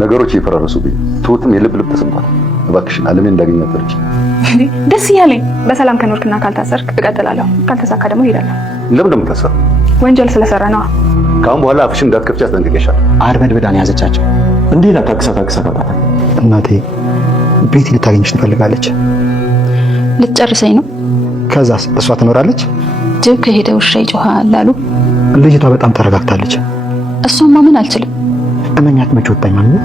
ነገሮች እየፈራረሱብኝ ትሁትም የልብ ልብ ተሰምቷል። እባክሽን አለሜን እንዳገኛት እርጂ። ደስ እያለኝ በሰላም ከኖርክና ካልታሰርክ እቀጥላለሁ። ካልተሳካ ደግሞ እሄዳለሁ። ለምን እንደምታሰር ወንጀል ስለሰራ ነው። ከአሁን በኋላ አፍሽን እንዳትከፍቺ አስጠንቅቄሻለሁ። አርበድብዳን ያዘቻቸው። እንዴት ታክሳ እናቴ ቤቲ ልታገኝሽ ትፈልጋለች። ልትጨርሰኝ ነው? ከዛስ እሷ ትኖራለች? ጅብ ከሄደ ውሻ ይጮሃል አሉ። ልጅቷ በጣም ተረጋግታለች። እሷን ማመን አልችልም። እመኛት መች ወጣኝ ማለት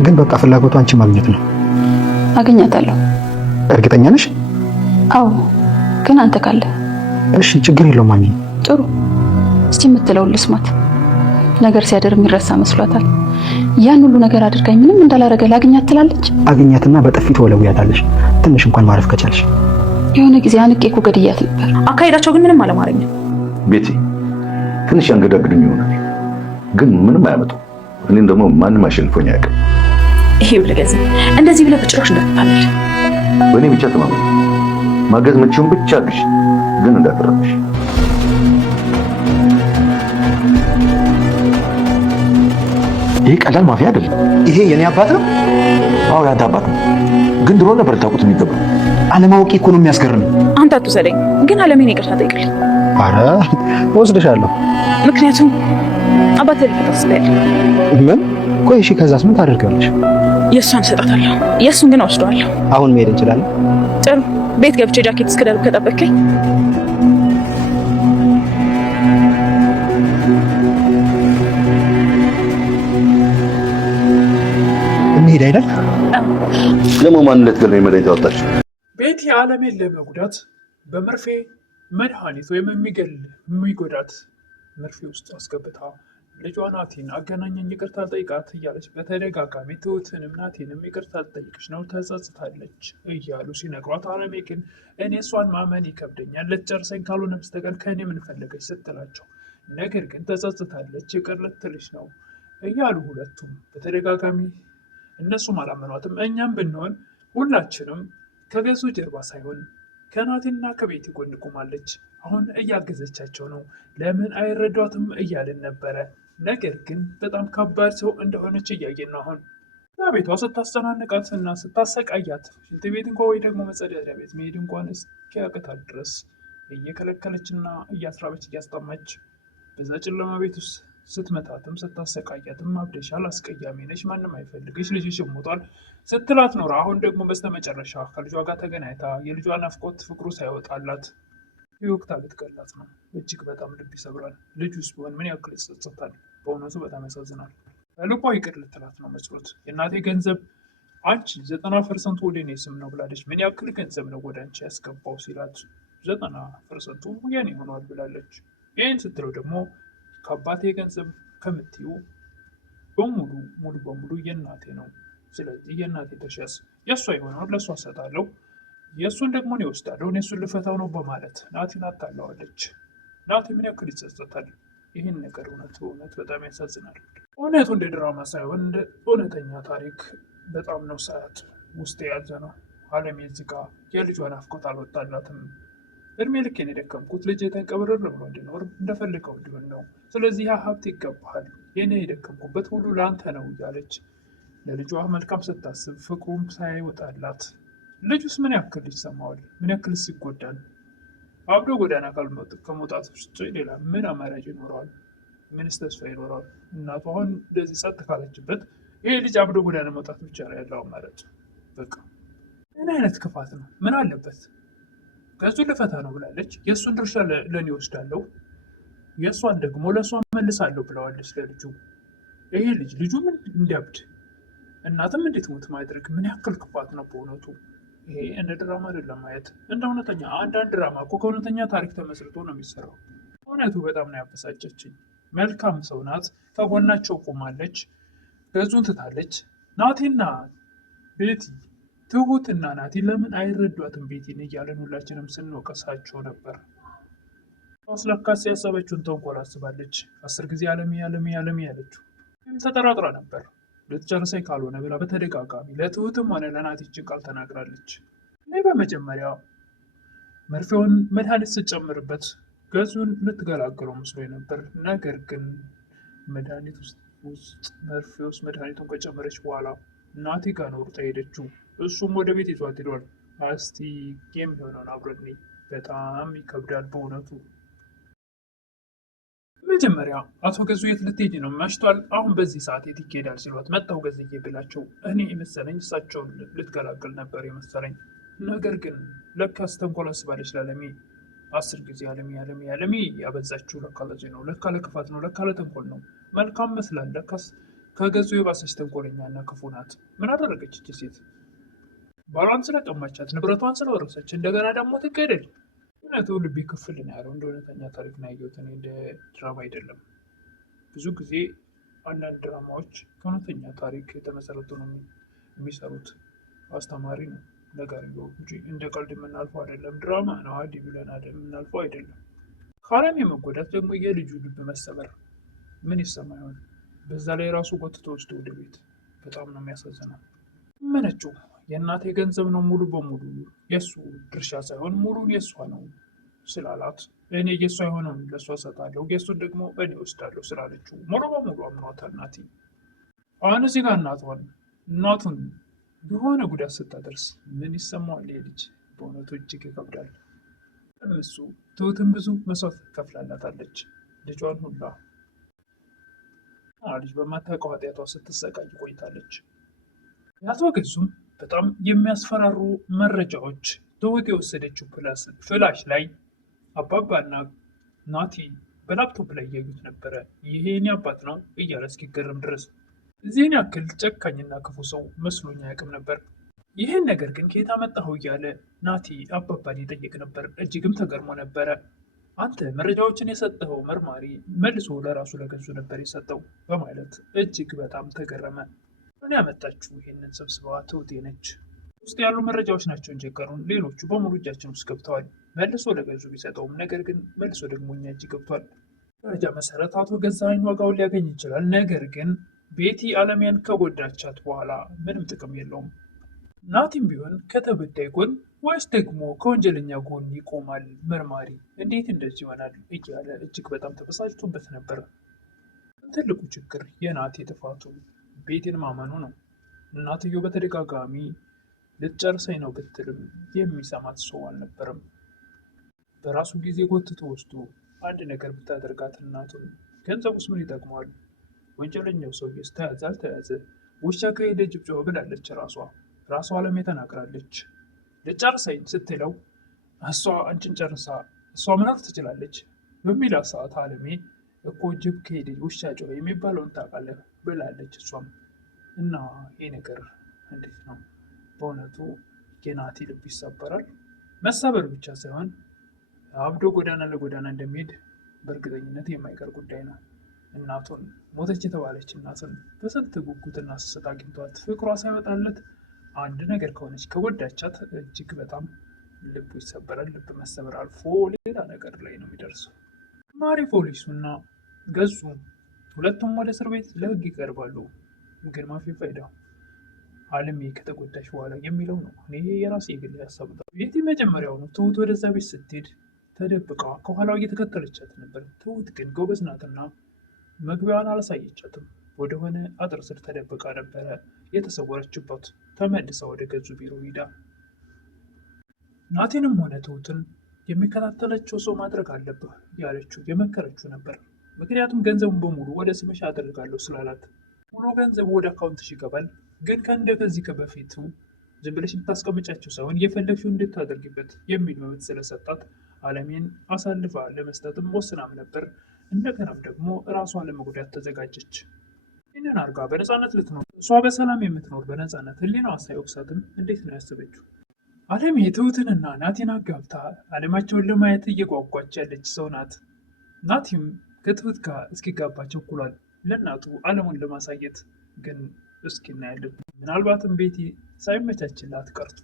ግን በቃ ፍላጎቷ አንቺ ማግኘት ነው። አገኛታለሁ። እርግጠኛ ነሽ? አዎ፣ ግን አንተ ካለ። እሺ ችግር የለውም ማሚ። ጥሩ። እስቲ የምትለውን ልስማት። ነገር ሲያደር የሚረሳ መስሏታል። ያን ሁሉ ነገር አድርጋኝ ምንም እንዳላረገ ላግኛት ትላለች። አግኛትና በጥፊ ተወለውያታለሽ። ትንሽ እንኳን ማረፍ ከቻልሽ። የሆነ ጊዜ አንቄ እኮ ገድያት ነበር። አካሄዳቸው ግን ምንም አላማረኝም። ቤቲ ትንሽ ያንገዳግዱኝ ይሆናል፣ ግን ምንም አያመጡ። እኔም ደግሞ ማንም አሸንፎኝ አያውቅም። ይሄ ብለገዝ እንደዚህ ብለህ በጭራሽ እንዳትታለል። በእኔ ብቻ ተማመኝ። ማገዝ መቼም ብቻ ግሽ፣ ግን እንዳትረብሽ። ይሄ ቀላል ማፊያ አይደለም። ይሄ የኔ አባት ነው። አዎ ያንተ አባት ነው፣ ግን ድሮ ነበር ታውቁት የሚገባ። አለማወቂ እኮ ነው የሚያስገርም። አንተ አትውሰደኝ፣ ግን አለሜን ይቅርታ ጠይቅልኝ። አረ ወስደሻለሁ። ምክንያቱም አባቴ ልፈታስበል። ምን? ቆይ እሺ፣ ከዛስ ምን ታደርጋለሽ? የእሷን እሰጣታለሁ፣ የእሱን ግን ወስደዋለሁ። አሁን መሄድ እንችላለን? ጥሩ። ቤት ገብቼ ጃኬት እስክደርብ ከጠበቅከኝ። እንሂድ አይደል? ደግሞ ማን ልትገል መድኃኒት ያወጣችው? ቤቲ አለሜን ለመጉዳት በመርፌ መድኃኒት ወይም የሚጎዳት መርፌ ውስጥ አስገብታ ልጇ ናቲን አገናኘኝ ይቅርታ ጠይቃት እያለች በተደጋጋሚ ትሁትንም ናቲንም ይቅርታ ጠይቅሽ ነው ተጸጽታለች እያሉ ሲነግሯት፣ አለሜ ግን እኔ እሷን ማመን ይከብደኛል፣ ልትጨርሰኝ ካልሆነ በስተቀር ከእኔ ምን ፈለገች ስትላቸው፣ ነገር ግን ተጸጽታለች ይቅር ልትልሽ ነው እያሉ ሁለቱም በተደጋጋሚ እነሱም አላመኗትም። እኛም ብንሆን ሁላችንም ከገዙ ጀርባ ሳይሆን ከናቲና ከቤቲ ጎን ቆማለች። አሁን እያገዘቻቸው ነው። ለምን አይረዷትም እያልን ነበረ። ነገር ግን በጣም ከባድ ሰው እንደሆነች እያየን ነው። አሁን ቤቷ ስታስተናንቃት እና ስታሰቃያት ሽንት ቤት እንኳ ወይ ደግሞ መጸዳጃ ቤት መሄድ እንኳን እስኪያቅታት ድረስ እየከለከለችና እያስራበች እያስጠማች በዛ ጨለማ ቤት ውስጥ ስትመታትም ስታሰቃያትም አብደሻል፣ አስቀያሚ ነች፣ ማንም አይፈልግሽ፣ ልጅሽ ሞቷል ስትላት ኖራ አሁን ደግሞ በስተመጨረሻ ከልጇ ጋር ተገናኝታ የልጇ ናፍቆት ፍቅሩ ሳይወጣላት የወቅታ ልትገላት ነው። እጅግ በጣም ልብ ይሰብራል። ልጅ ውስጥ ቢሆን ምን ያክል ይጸጸታል። በእውነቱ በጣም ያሳዝናል። ልቧ ይቅር ልትላት ነው መስሎት የእናቴ ገንዘብ አንቺ 90% ወደ እኔ ስም ነው ብላለች። ምን ያክል ገንዘብ ነው ወደ አንቺ ያስገባው ሲላት 90% የኔ ሆኗል ብላለች። ይህን ስትለው ደግሞ ከአባቴ ገንዘብ ከምትዩ ሙሉ በሙሉ የእናቴ ነው። ስለዚህ የእናቴ ተሸስ የእሷ የሆነውን ለእሷ እሰጣለሁ፣ የእሱን ደግሞ እኔ እወስዳለሁ፣ እኔ እሱን ልፈታው ነው በማለት ናቲን አታለዋለች። ናቲ ምን ያክል ይጸጸታል። ይህን ነገር እውነት በጣም ያሳዝናል። እውነቱ እንደ ድራማ ሳይሆን እንደ እውነተኛ ታሪክ በጣም ነው ሰዓት ውስጥ የያዘ ነው። አለሜ እዚህ ጋ የልጇን ናፍቆት አልወጣላትም። እድሜ ልኬን የደከምኩት ልጅ የተንቀብረር ብሎ እንዲኖር እንደፈልገው እንዲሆን ነው። ስለዚህ ያ ሀብት ይገባሃል፣ የኔ የደከምኩበት ሁሉ ለአንተ ነው እያለች ለልጇ መልካም ስታስብ ፍቅሩም ሳይወጣላት ልጁስ ምን ያክል ይሰማዋል? ምን ያክልስ ይጎዳል? አብዶ ጎዳና ከመውጣት ውጭ ሌላ ምን አማራጭ ይኖረዋል? ምንስ ተስፋ ይኖረዋል? እናቱ አሁን እንደዚህ ጸጥ ካለችበት ይሄ ልጅ አብዶ ጎዳና መውጣት ብቻ ነው ያለው አማራጭ። በቃ ምን አይነት ክፋት ነው? ምን አለበት? ገዙን ልፈታ ነው ብላለች። የእሱን ድርሻ ለእኔ ወስዳለሁ፣ የእሷን ደግሞ ለእሷ መልሳለሁ ብለዋለች ለልጁ። ይሄ ልጁ ምን እንዲያብድ እናትም እንዴት ሞት ማድረግ ምን ያክል ክፋት ነው በእውነቱ። ይሄ እንደ ድራማ አይደለም ማየት፣ እንደ እውነተኛ። አንዳንድ ድራማ እኮ ከእውነተኛ ታሪክ ተመስርቶ ነው የሚሰራው። እውነቱ በጣም ነው ያበሳጨችኝ። መልካም ሰው ናት፣ ከጎናቸው ቆማለች፣ ገዙን ትታለች። ናቲና ቤቲ ትሁትና ናቲ ለምን አይረዷትም ቤቲን እያለን ሁላችንም ስንወቀሳቸው ነበር። ለካስ ያሰበችውን ተንኮል አስባለች። 10 ጊዜ አለሜ ያለችው ተጠራጥራ ነበር። ልትጨርሰኝ ካልሆነ ብላ በተደጋጋሚ ለትሁትም ሆነ ለናቲ ይህችን ቃል ተናግራለች። እኔ በመጀመሪያ መርፌውን መድኃኒት ስጨምርበት ገዙን ልትገላግለው መስሎኝ ነበር። ነገር ግን መድኃኒት ውስጥ መርፌ ውስጥ መድኃኒቱን ከጨመረች በኋላ ናቲ ጋር ነው ሩጣ ሄደችው። እሱም ወደ ቤት ይዟት ሄዷል። እስቲ የሚሆነውን አብረን በጣም ይከብዳል በእውነቱ። መጀመሪያ አቶ ገዙ የት ልትሄጂ ነው? መሽቷል። አሁን በዚህ ሰዓት የት ይሄዳል ሲሏት መጣሁ ገዝዬ ብላቸው እኔ የመሰለኝ እሳቸውን ልትገላገል ነበር የመሰለኝ። ነገር ግን ለካስ ተንኮል አስባለች ለአለሜ። 10 ጊዜ አለሜ ያበዛችው ለካ ለዚህ ነው። ለካ ለክፋት ነው። ለካ ለተንኮል ነው። መልካም መስላል። ለካስ ከገዙ የባሰች ተንኮለኛና ክፉ ናት። ምን አደረገች እቺ ሴት? ባሏን ስለቀማቻት፣ ንብረቷን ስለወረሰች፣ እንደገና ደግሞ ትገደል። እውነቱ ልቤ ክፍል ነው ያለው። እንደ እውነተኛ ታሪክ ነው ያየሁት እኔ፣ እንደ ድራማ አይደለም። ብዙ ጊዜ አንዳንድ ድራማዎች ከእውነተኛ ታሪክ የተመሰረቱ ነው የሚሰሩት። አስተማሪ ነው ነገር እንጂ እንደ ቀልድ የምናልፈው አይደለም። ድራማ ነው አዲ ብለን የምናልፈው አይደለም። ከአለሜ የመጎዳት ደግሞ የልጁ ልብ መሰበር ምን ይሰማ ይሆን? በዛ ላይ ራሱ ጎትቶ ወስዶ ወደ ቤት። በጣም ነው የሚያሳዝነው። መነችው የእናቴ ገንዘብ ነው ሙሉ በሙሉ የእሱ ድርሻ ሳይሆን ሙሉን የእሷ ነው ስላላት እኔ የእሷ የሆነውን ለእሷ እሰጣለሁ፣ የእሱን ደግሞ እኔ ወስዳለሁ ስላለችው ሙሉ በሙሉ አምኗታል ናቲ። አሁን እዚህ ጋር እናቱን የሆነ ጉዳት ስታደርስ ምን ይሰማዋል? ልጅ በእውነቱ እጅግ ይከብዳል። እሱ ትሁትን ብዙ መስዋዕት ከፍላላታለች ልጇን ሁላ። ልጅ በማታውቀው ኃጢአቷ ስትሰቃይ ቆይታለች። የአቶ ገዙም በጣም የሚያስፈራሩ መረጃዎች ትሁት የወሰደችው ፍላሽ ላይ አባባና ናቲ በላፕቶፕ ላይ እያዩት ነበረ። ይሄ የኔ አባት ነው እያለ እስኪገርም ድረስ እዚህን ያክል ጨካኝና ክፉ ሰው መስሎኝ አያውቅም ነበር። ይህን ነገር ግን ከየት አመጣኸው እያለ ናቲ አባባን ይጠይቅ ነበር። እጅግም ተገርሞ ነበረ። አንተ መረጃዎችን የሰጠኸው መርማሪ መልሶ ለራሱ ለገዙ ነበር የሰጠው በማለት እጅግ በጣም ተገረመ። ምን ያመጣችሁ ይህንን ስብስባ? ትሁቴ ነች። ውስጥ ያሉ መረጃዎች ናቸው እንጂ ቀሩን ሌሎቹ በሙሉ እጃችን ውስጥ ገብተዋል። መልሶ ለገዙ ቢሰጠውም ነገር ግን መልሶ ደግሞ እኛ እጅ ገብቷል። መረጃ መሰረት አቶ ገዛኸኝ ዋጋውን ሊያገኝ ይችላል። ነገር ግን ቤቲ አለሚያን ከጎዳቻት በኋላ ምንም ጥቅም የለውም። ናቲም ቢሆን ከተበዳይ ጎን ወይስ ደግሞ ከወንጀለኛ ጎን ይቆማል? መርማሪ እንዴት እንደዚህ ይሆናል እያለ እጅግ በጣም ተበሳጭቶበት ነበር። ትልቁ ችግር የናቲ ጥፋቱ ቤቲን ማመኑ ነው። እናትየው በተደጋጋሚ ልትጨርሰኝ ነው ብትልም የሚሰማት ሰው አልነበረም። በራሱ ጊዜ ጎትቶ ወስዶ አንድ ነገር ብታደርጋት እናቱን ገንዘቡስ ምን ይጠቅመዋል? ወንጀለኛው ሰውዬስ ተያዘ አልተያዘ ውሻ ከሄደ ጅብ ጮኸ ብላለች ራሷ አለሜ ተናግራለች። ልጨርሰኝ ስትለው እሷ አንቺን ጨርሳ እሷ መኖር ትችላለች በሚላ ሰዓት አለሜ እኮ ጅብ ከሄደ ውሻ ጮኸ የሚባለውን ታውቃለህ ብላለች እሷም። እና ይህ ነገር እንዴት ነው? በእውነቱ የናቲ ልብ ይሰበራል። መሰበር ብቻ ሳይሆን አብዶ ጎዳና ለጎዳና እንደሚሄድ በእርግጠኝነት የማይቀር ጉዳይ ነው። እናቱን ሞተች የተባለች እናቱን በስንት ጉጉትና ስስት አግኝቷት ፍቅሯ ሳይወጣለት አንድ ነገር ከሆነች ከጎዳቻት እጅግ በጣም ልቡ ይሰበራል። ልብ መሰበር አልፎ ሌላ ነገር ላይ ነው የሚደርሰው። ማሪ ፖሊሱና ገዙ ሁለቱም ወደ እስር ቤት ለህግ ይቀርባሉ። ግን ማፊ ፋይዳ አለሜ ከተጎዳች በኋላ የሚለው ነው። እኔ የራሴ የግል ሀሳብ ነው። ቤቲ መጀመሪያውኑ ትሁት ወደዛ ቤት ስትሄድ ተደብቃ ከኋላው እየተከተለቻት ነበር። ትሁት ግን ጎበዝ ናትና መግቢያዋን አላሳየቻትም። ወደሆነ አጥር ስር ተደብቃ ነበረ የተሰወረችበት። ተመልሳ ወደ ገዙ ቢሮ ሂዳ ናቲንም ሆነ ትሁትን የሚከታተላቸው ሰው ማድረግ አለብህ ያለችው የመከረችው ነበር። ምክንያቱም ገንዘቡን በሙሉ ወደ ስምሽ አደርጋለሁ ስላላት ሙሉ ገንዘቡ ወደ አካውንትሽ ይገባል። ግን ከዚህ ከበፊቱ ዝም ብለሽ የምታስቀምጫቸው ሳይሆን የፈለግሽው እንድታደርጊበት የሚል መብት ስለሰጣት አለሜን አሳልፋ ለመስጠትም ወስናም ነበር። እንደገናም ደግሞ ራሷን ለመጉዳት ተዘጋጀች። ይህንን አርጋ በነፃነት ልትኖር እሷ በሰላም የምትኖር በነፃነት ህሊናዋ ሳይወቅሳትም እንዴት ነው ያሰበችው? አለሜ ትሁትንና ናቲን አጋብታ አለማቸውን ለማየት እየጓጓች ያለች ሰው ናት። ናቲም ከትሁት ጋር እስኪጋባ ቸኩሏል፣ ለእናቱ አለሙን ለማሳየት። ግን እስኪ እናያለን። ምናልባትም ቤቲ ሳይመቻችላት ቀርቶ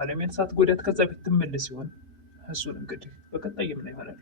አለሜን ሳትጎዳት ከዛ ቤት ትመለስ ሲሆን እሱን እንግዲህ በቀጣይ የምናየው ይሆናል።